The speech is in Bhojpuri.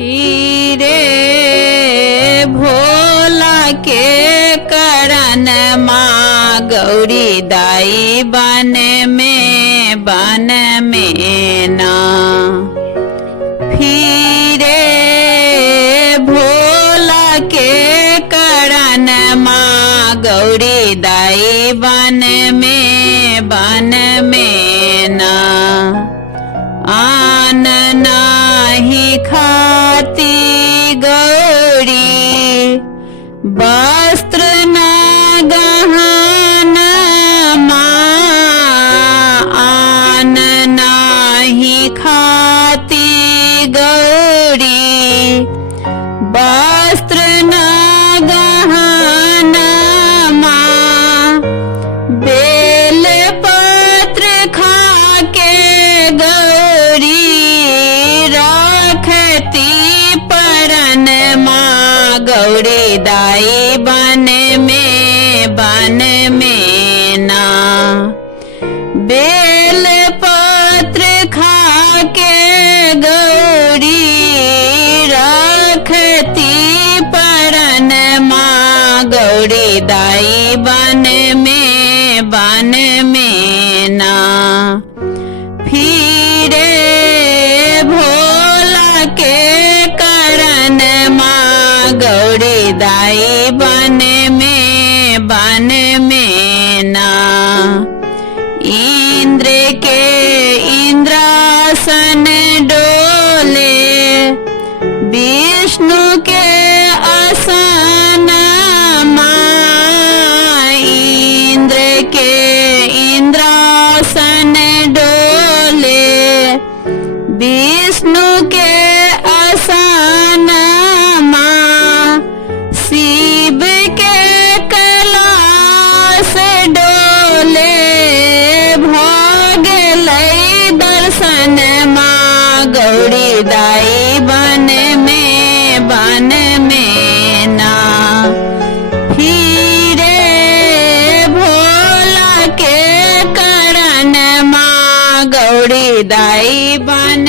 फिरे भोला के करन माँ गौरी दाई बन में ना। फिरे भोला के करन माँ गौरी दाई बन में ना। आन नाही खाती गौरी वस्त्र न गहना माँ। आन नाही खाती गौरी वस्त्र न गहना माँ। बेल पत्र खा के गौरी रखती परन माँ गौरी दाई बन में ना। बेल पत्र खा के गौरी रखती परन माँ गौरी दाई बन में ना। फिरे भोला के करन माँ गौरी दाई बन में ना। इंद्र के इंद्रासन डोले विष्णु के आसन माँ। इंद्र के इंद्रासन डोले विष्णु के आसन माँ। शिव के कैलाश डोले भोग लई दर्शन माँ गौरी दाई बन में ना। फिरे भोला के करन माँ गौरी दाई बन